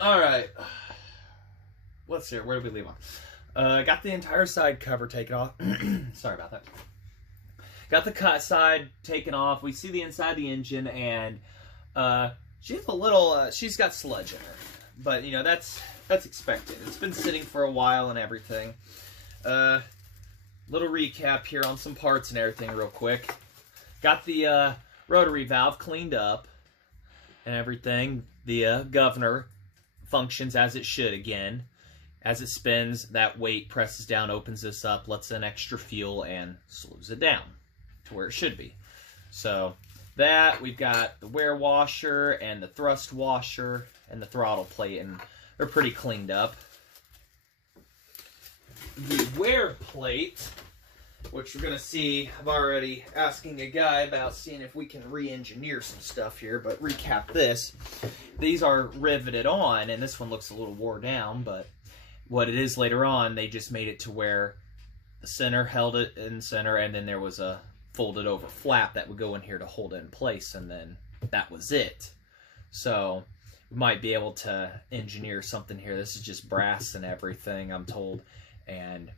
All right. Let's see. Where did we leave off? Got the entire side cover taken off. Sorry about that. Got the cut side taken off. We see the inside of the engine, and she's a little. She's got sludge in her, but you know that's expected. It's been sitting for a while and everything. Little recap here on some parts and everything, real quick. Got the rotary valve cleaned up and everything. The governor functions as it should again. As it spins, that weight presses down, opens this up, lets in extra fuel, and slows it down to where it should be. So that, we've got the wear washer and the thrust washer and the throttle plate, and they're pretty cleaned up. The wear plate, which we're going to see, I'm already asking a guy about seeing if we can re-engineer some stuff here, but recap this. These are riveted on, and this one looks a little wore down, but what it is later on, they just made it to where the center held it in center, and then there was a folded over flap that would go in here to hold it in place, and then that was it. So we might be able to engineer something here. This is just brass and everything, I'm told, and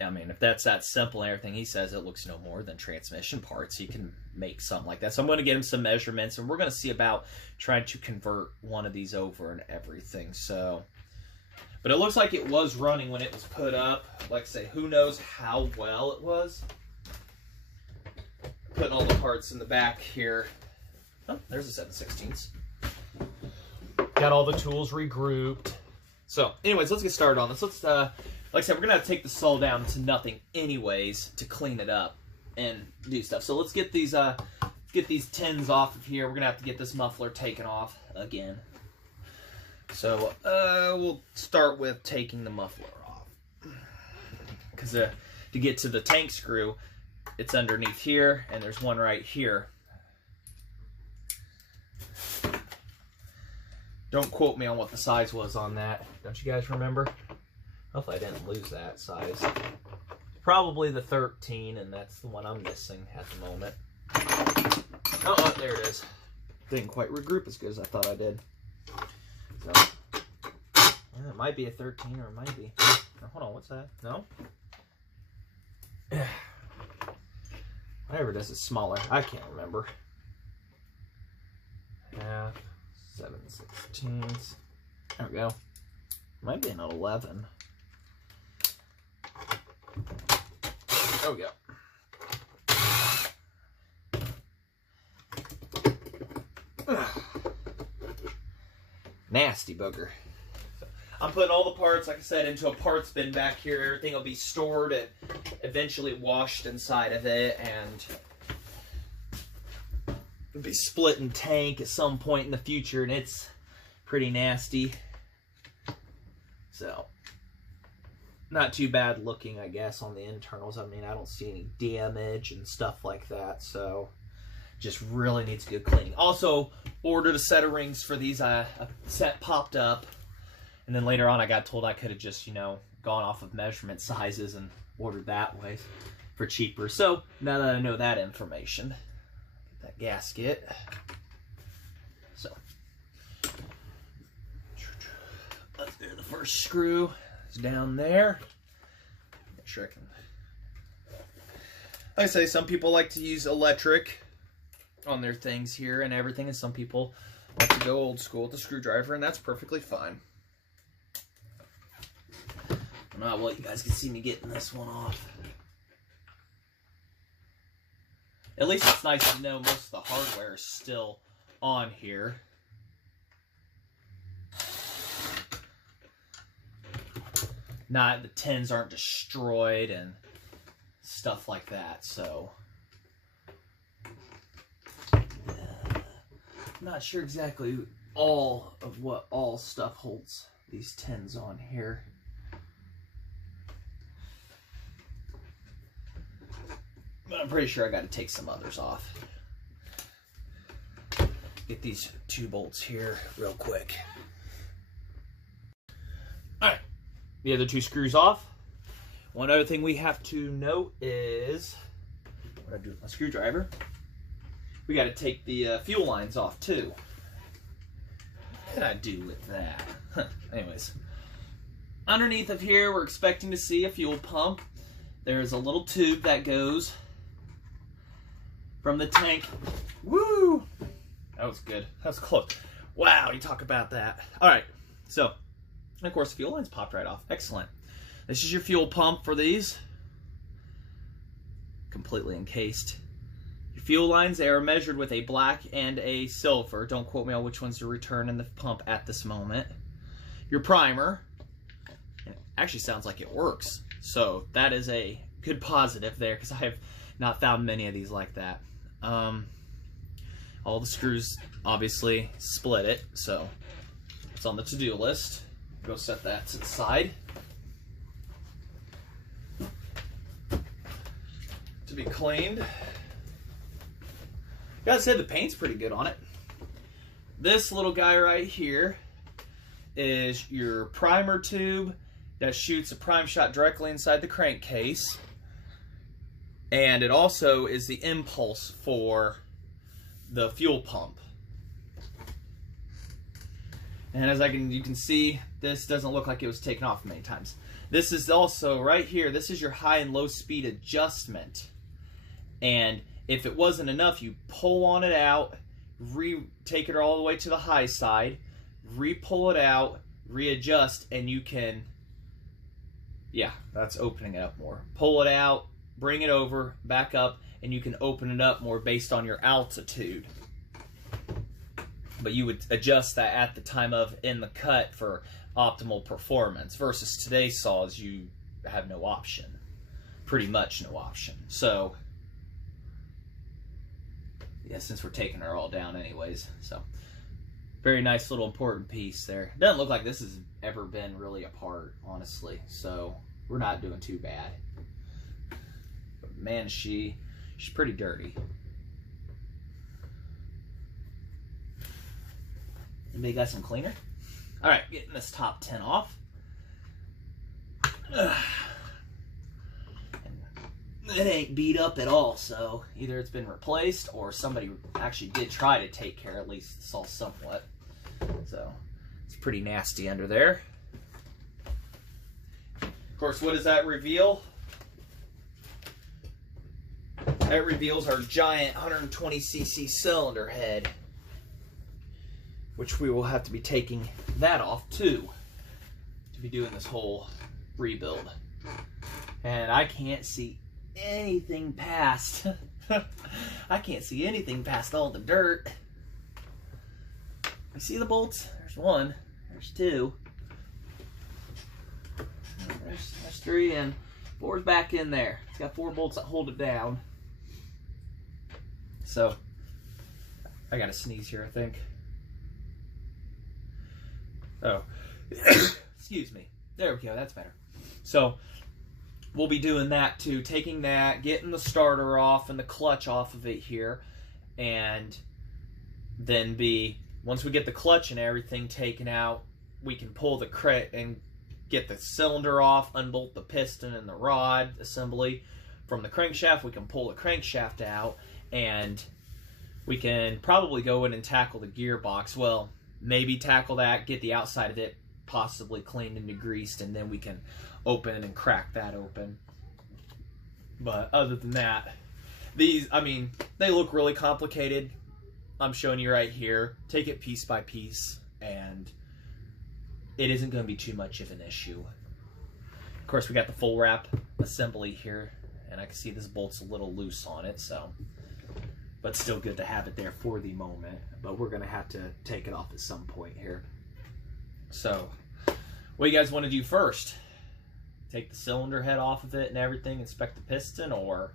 I mean, if that's that simple and everything he says, it looks no more than transmission parts. He can make something like that. So I'm going to get him some measurements, and we're going to see about trying to convert one of these over and everything. So, but it looks like it was running when it was put up. Like I say, who knows how well it was. Putting all the parts in the back here. Oh, there's a 7/16. Got all the tools regrouped. So, anyways, let's get started on this. Let's, like I said, we're going to have to take the sole down to nothing anyways to clean it up and do stuff. So let's get these tins off of here. We're going to have to get this muffler taken off again. So we'll start with taking the muffler off. Because to get to the tank screw, it's underneath here, and there's one right here. Don't quote me on what the size was on that. Don't you guys remember? Hopefully I didn't lose that size. Probably the 13, and that's the one I'm missing at the moment. Oh, there it is. Didn't quite regroup as good as I thought I did. So, yeah, it might be a 13, or it might be. Oh, hold on, what's that? No? Whatever it is, it's smaller. I can't remember. Half, 7/16. There we go. Might be an 11. There we go. Nasty booger. So I'm putting all the parts, like I said, into a parts bin back here. Everything will be stored and eventually washed inside of it, and it'll be split in tank at some point in the future, and it's pretty nasty. So, not too bad looking, I guess, on the internals. I mean, I don't see any damage and stuff like that, so just really needs good cleaning. Also, ordered a set of rings for these. A set popped up, and then later on I got told I could have just, you know, gone off of measurement sizes and ordered that way for cheaper. So, now that I know that information, get that gasket. So, let's do the first screw. It's down there. Make sure I can. Like I say, some people like to use electric on their things here and everything, and some people like to go old school with the screwdriver, and that's perfectly fine. Well, you guys can see me getting this one off. At least it's nice to know most of the hardware is still on here. Not, the tins aren't destroyed and stuff like that, so I'm not sure exactly all of what all stuff holds these tins on here. But I'm pretty sure I got to take some others off. Get these 2 bolts here real quick. Alright, the other 2 screws off. One other thing we have to note is, what I do with my screwdriver, we got to take the fuel lines off too. what did I do with that? Anyways, underneath of here, we're expecting to see a fuel pump. There's a little tube that goes from the tank. Woo! That was good. That was close. Wow, you talk about that. All right, so, and of course, the fuel line's popped right off. Excellent. This is your fuel pump for these. Completely encased. Your fuel lines, they are measured with a black and a silver. Don't quote me on which ones to return in the pump at this moment. Your primer. It actually sounds like it works. So that is a good positive there, because I have not found many of these like that. All the screws obviously split it, so it's on the to-do list. Go set that to the side. To be cleaned. Gotta say, the paint's pretty good on it. This little guy right here is your primer tube that shoots a prime shot directly inside the crankcase. And it also is the impulse for the fuel pump. And as you can see, this doesn't look like it was taken off many times. This is also right here, this is your high and low speed adjustment. And if it wasn't enough, you pull on it out, take it all the way to the high side, re-pull it out, readjust, and you can, yeah, that's opening it up more. Pull it out, bring it over, back up, and you can open it up more based on your altitude. But you would adjust that at the time of in the cut for optimal performance, versus today's saws, you have no option. Pretty much no option. So, yeah, since we're taking her all down anyways. So, very nice little important piece there. Doesn't look like this has ever been really apart, honestly. So, we're not doing too bad. But man, she's pretty dirty. Anybody got some cleaner? All right, getting this top 10 off. It ain't beat up at all, so either it's been replaced or somebody actually did try to take care, at least it's all somewhat. So it's pretty nasty under there. Of course, what does that reveal? That reveals our giant 120cc cylinder head, which we will have to be taking that off too to be doing this whole rebuild. And I can't see anything past I can't see anything past all the dirt. You see the bolts? There's one, there's two, there's three, and four's back in there. It's got 4 bolts that hold it down. So I gotta sneeze here, I think. Oh, excuse me. There we go, that's better. So we'll be doing that too, taking that, getting the starter off and the clutch off of it here, and then once we get the clutch and everything taken out, we can pull the crit and get the cylinder off, unbolt the piston and the rod assembly from the crankshaft. We can pull the crankshaft out, and we can probably go in and tackle the gearbox. Well, maybe tackle that, get the outside of it possibly cleaned and degreased, and then we can open and crack that open. But other than that, these, I mean, they look really complicated. I'm showing you right here. Take it piece by piece, and it isn't going to be too much of an issue. Of course, we got the full wrap assembly here, and I can see this bolt's a little loose on it, so, but still good to have it there for the moment. But we're going to have to take it off at some point here. So, what do you guys want to do first? Take the cylinder head off of it and everything, inspect the piston, or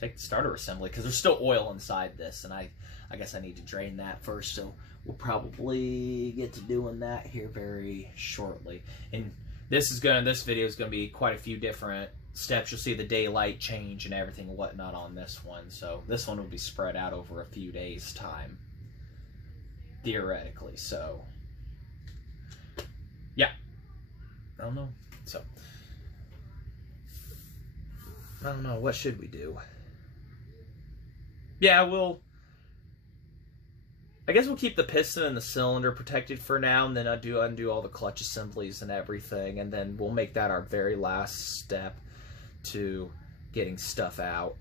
take the starter assembly? Because there's still oil inside this, and I guess I need to drain that first, so we'll probably get to doing that here very shortly. And this video is gonna be quite a few different steps. You'll see the daylight change and everything and whatnot on this one. So this one will be spread out over a few days' time, theoretically. So yeah, I don't know. So I don't know, what should we do? Yeah, I guess we'll keep the piston and the cylinder protected for now, and then undo all the clutch assemblies and everything, and then we'll make that our very last step to getting stuff out.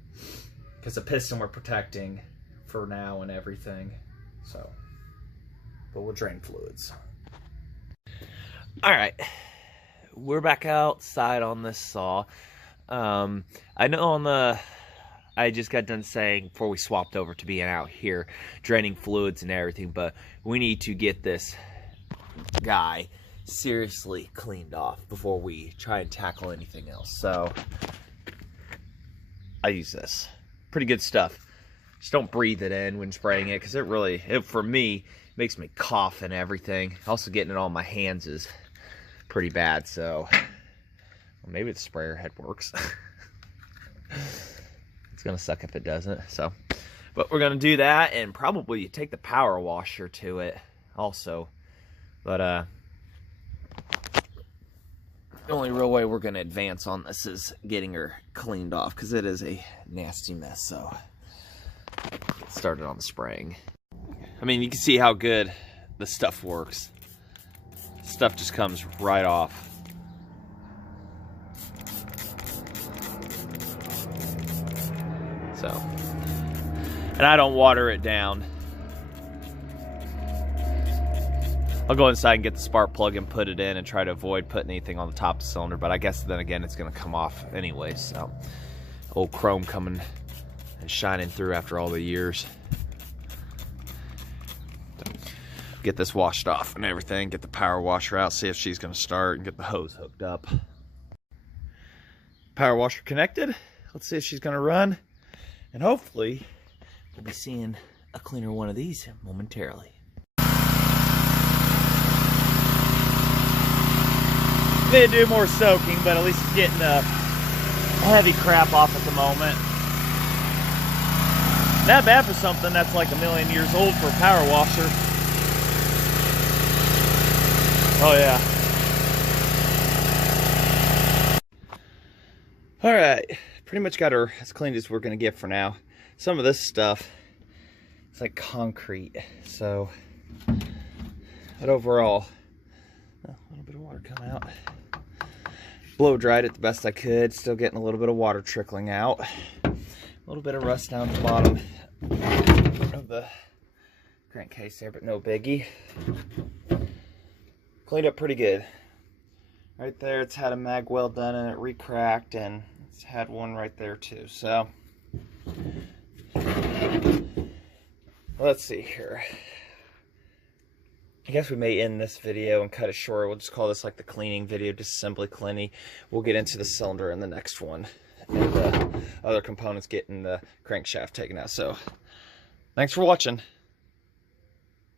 Because the piston we're protecting for now and everything. So, but we'll drain fluids. Alright, we're back outside on this saw. I know I just got done saying before we swapped over to being out here, draining fluids and everything, but we need to get this guy seriously cleaned off before we try and tackle anything else. So, I use this. Pretty good stuff. Just don't breathe it in when spraying it, because it for me, makes me cough and everything. Also getting it on my hands is pretty bad, so well, maybe the sprayer head works. It's gonna suck if it doesn't. So, but we're gonna do that, and probably take the power washer to it also. But the only real way we're gonna advance on this is getting her cleaned off, because it is a nasty mess. So get started on the spraying. I mean, you can see how good the stuff works. Stuff just comes right off. So, and I don't water it down. I'll go inside and get the spark plug and put it in and try to avoid putting anything on the top of the cylinder, but I guess then again it's going to come off anyway. So, old chrome coming and shining through after all the years. Get this washed off and everything, get the power washer out, see if she's going to start, and get the hose hooked up. Power washer connected. Let's see if she's going to run, and hopefully we'll be seeing a cleaner one of these momentarily. Need to do more soaking, but at least it's getting the heavy crap off at the moment. Not bad for something that's like 1,000,000 years old for a power washer. Oh yeah. Alright, pretty much got her as clean as we're going to get for now. Some of this stuff, it's like concrete, so, but overall, a little bit of water come out. Blow dried it the best I could, still getting a little bit of water trickling out. A little bit of rust down the bottom of the crankcase there, but no biggie. Cleaned up pretty good. Right there, it's had a mag weld done and it re-cracked, and it's had one right there too. So, let's see here. I guess we may end this video and cut it short. We'll just call this like the cleaning video, disassembly cleaning. We'll get into the cylinder in the next one, and the other components getting the crankshaft taken out. So, thanks for watching.